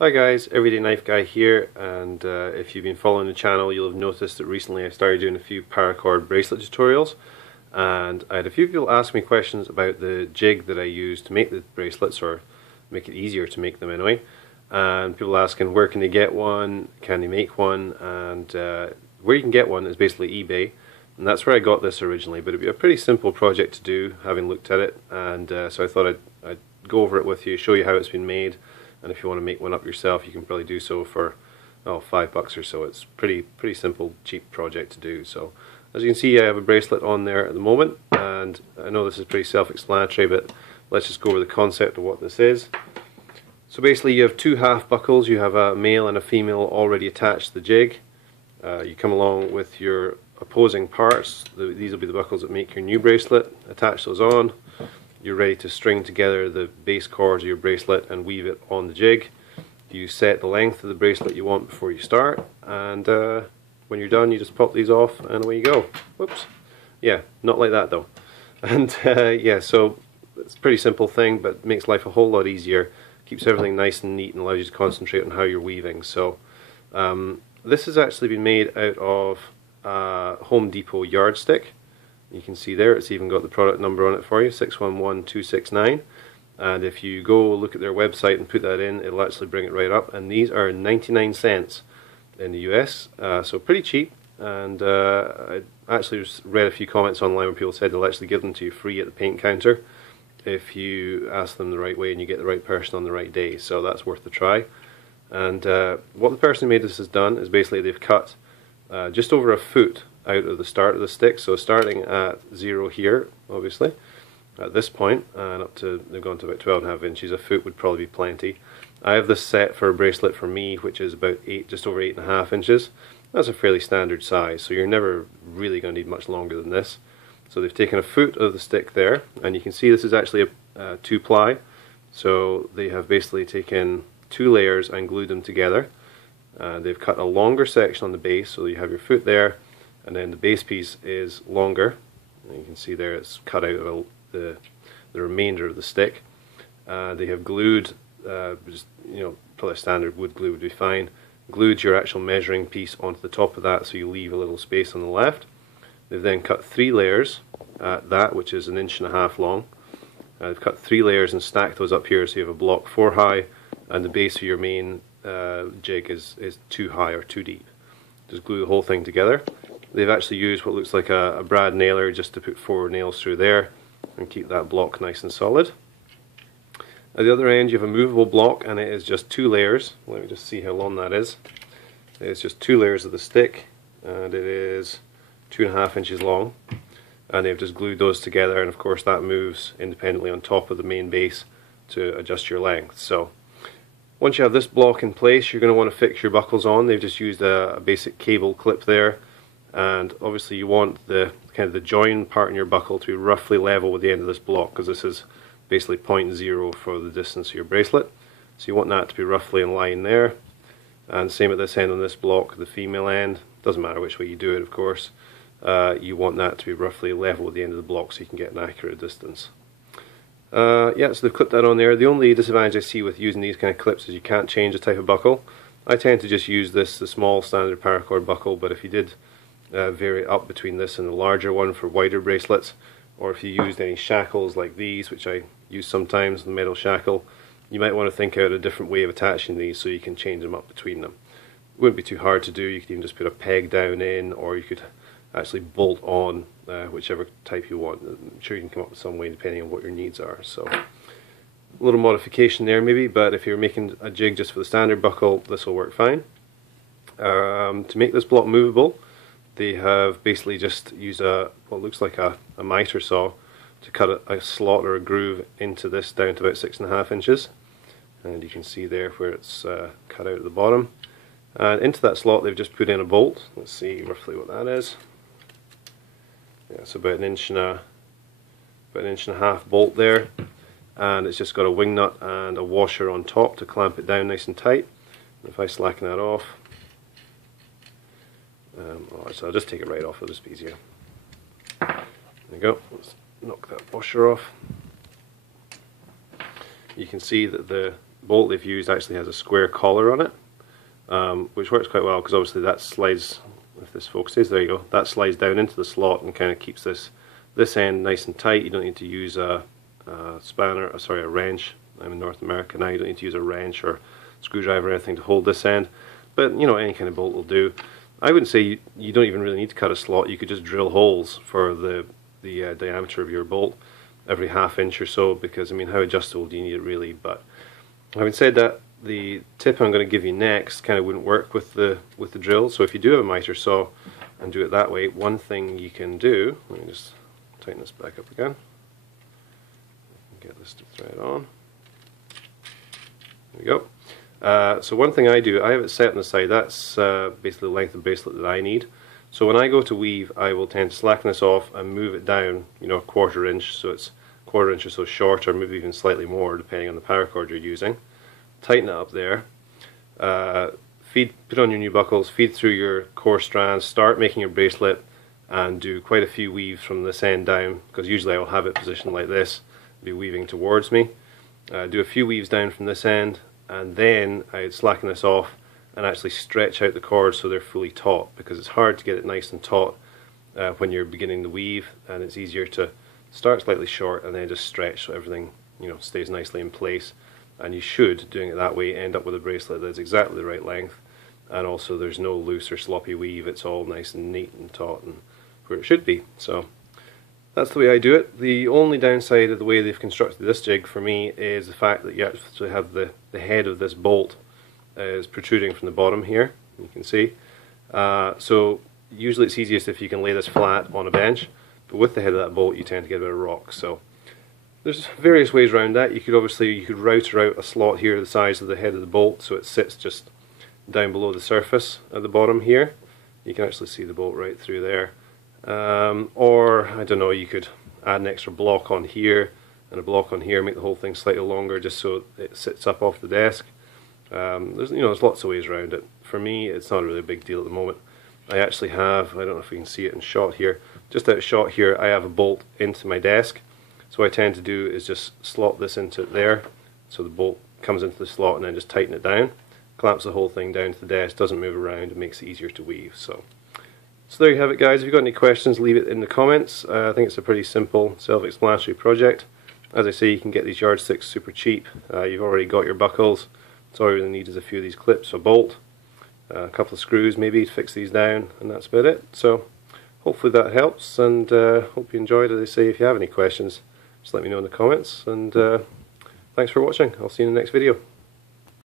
Hi guys, Everyday Knife Guy here, and if you've been following the channel you'll have noticed that recently I started doing a few paracord bracelet tutorials, and I had a few people ask me questions about the jig that I use to make the bracelets, or make it easier to make them anyway, and people asking where can they get one, can they make one, and where you can get one is basically eBay, and that's where I got this originally, but it'd be a pretty simple project to do having looked at it, and so I thought I'd go over it with you, show you how it's been made. And if you want to make one up yourself, you can probably do so for $5 or so. It's pretty simple, cheap project to do. So as you can see, I have a bracelet on there at the moment, and I know this is pretty self-explanatory, but let's just go over the concept of what this is. So basically, you have two half buckles. You have a male and a female already attached to the jig. You come along with your opposing parts. These will be the buckles that make your new bracelet. Attach those on. You're ready to string together the base cords of your bracelet and weave it on the jig. You set the length of the bracelet you want before you start, and when you're done you just pop these off and away you go. Whoops. Yeah, not like that though. And yeah, so it's a pretty simple thing, but makes life a whole lot easier, keeps everything nice and neat, and allows you to concentrate on how you're weaving. So this has actually been made out of Home Depot yardstick. You can see there it's even got the product number on it for you, 611269, and if you go look at their website and put that in, it'll actually bring it right up, and these are 99 cents in the US, so pretty cheap. And I actually read a few comments online where people said they'll actually give them to you free at the paint counter if you ask them the right way and you get the right person on the right day, so that's worth a try. And what the person who made this has done is basically they've cut just over a foot out of the start of the stick, so starting at 0 here, obviously, at this point, and up to, they've gone to about 12.5 inches, a foot would probably be plenty. I have this set for a bracelet for me, which is about just over 8.5 inches. That's a fairly standard size, so you're never really going to need much longer than this. So they've taken a foot of the stick there, and you can see this is actually a 2-ply, so they have basically taken 2 layers and glued them together. They've cut a longer section on the base, so you have your foot there, and then the base piece is longer. And you can see there it's cut out of the remainder of the stick. They have glued, just, probably a standard wood glue would be fine, glued your actual measuring piece onto the top of that, so you leave a little space on the left. They've then cut 3 layers at that, which is 1.5 inches long. They've cut 3 layers and stacked those up here, so you have a block 4 high, and the base of your main jig is 2 high or 2 deep. Just glue the whole thing together. They've actually used what looks like a brad nailer just to put 4 nails through there and keep that block nice and solid. At the other end you have a movable block, and it is just 2 layers. Let me just see how long that is. It's just 2 layers of the stick, and it is 2.5 inches long, and they've just glued those together, and of course that moves independently on top of the main base to adjust your length. So once you have this block in place, you're going to want to fix your buckles on. They've just used a basic cable clip there, and obviously you want the kind of the join part in your buckle to be roughly level with the end of this block, because this is basically 0.0 for the distance of your bracelet. So you want that to be roughly in line there, and same at this end on this block, the female end. Doesn't matter which way you do it, of course. You want that to be roughly level with the end of the block so you can get an accurate distance. Yeah, so they've clipped that on there. The only disadvantage I see with using these kind of clips is you can't change the type of buckle. I tend to just use the small standard paracord buckle, but if you did vary up between this and the larger one for wider bracelets, or if you used any shackles like these, which I use sometimes, the metal shackle, you might want to think out a different way of attaching these so you can change them up between them. It wouldn't be too hard to do. You could even just put a peg down in, or you could actually bolt on whichever type you want. I'm sure you can come up with some way depending on what your needs are. So a little modification there maybe, but if you're making a jig just for the standard buckle, this will work fine. To make this block movable, they have basically just used what looks like a miter saw to cut a slot or a groove into this down to about 6.5 inches, and you can see there where it's cut out at the bottom, and into that slot they've just put in a bolt. Let's see roughly what that is. Yeah, it's about 1.5 inch bolt there, and it's just got a wing nut and a washer on top to clamp it down nice and tight. And if I slacken that off, so I'll just take it right off, it'll just be easier. There you go, let's knock that washer off. You can see that the bolt they've used actually has a square collar on it, which works quite well because obviously that slides, if this focuses, there you go, that slides down into the slot and kind of keeps this end nice and tight. You don't need to use a spanner, sorry, a wrench. I'm in North America now, you don't need to use a wrench or screwdriver or anything to hold this end, but you know, any kind of bolt will do. I wouldn't say you don't even really need to cut a slot. You could just drill holes for the diameter of your bolt every ½ inch or so, because I mean, how adjustable do you need it really? But having said that, the tip I'm going to give you next kind of wouldn't work with the drill. So if you do have a miter saw and do it that way, one thing you can do, let me just tighten this back up again, get this to thread on. There we go. So one thing I do, I have it set on the side, that's basically the length of bracelet that I need. So when I go to weave, I will tend to slacken this off and move it down, you know, ½ inch, so it's ½ inch or so shorter, maybe even slightly more depending on the paracord you're using. Tighten it up there, put on your new buckles, feed through your core strands, start making your bracelet, and do quite a few weaves from this end down, because usually I will have it positioned like this, be weaving towards me. Do a few weaves down from this end, and then I'd slacken this off and actually stretch out the cords so they're fully taut, because it's hard to get it nice and taut when you're beginning the weave, and it's easier to start slightly short and then just stretch so everything, you know, stays nicely in place. And you should, doing it that way, end up with a bracelet that's exactly the right length, and also there's no loose or sloppy weave. It's all nice and neat and taut and where it should be. So that's the way I do it. The only downside of the way they've constructed this jig for me is the fact that you actually have the head of this bolt is protruding from the bottom here, you can see. So usually it's easiest if you can lay this flat on a bench, but with the head of that bolt you tend to get a bit of rock. So there's various ways around that. You could router out a slot here the size of the head of the bolt so it sits just down below the surface at the bottom here. You can actually see the bolt right through there. Or, I don't know, you could add an extra block on here and a block on here, make the whole thing slightly longer just so it sits up off the desk. There's lots of ways around it. For me, it's not really a big deal at the moment. I actually have, I don't know if you can see it in shot here, just out of shot here, I have a bolt into my desk. So what I tend to do is just slot this into it there, so the bolt comes into the slot, and then just tighten it down, clamps the whole thing down to the desk, doesn't move around, and makes it easier to weave. So there you have it, guys. If you've got any questions, leave it in the comments. I think it's a pretty simple, self-explanatory project. As I say, you can get these yardsticks super cheap. You've already got your buckles, so all you really need is a few of these clips, a bolt, a couple of screws maybe to fix these down, and that's about it. So hopefully that helps, and hope you enjoyed it. As I say, if you have any questions, just let me know in the comments, and thanks for watching. I'll see you in the next video.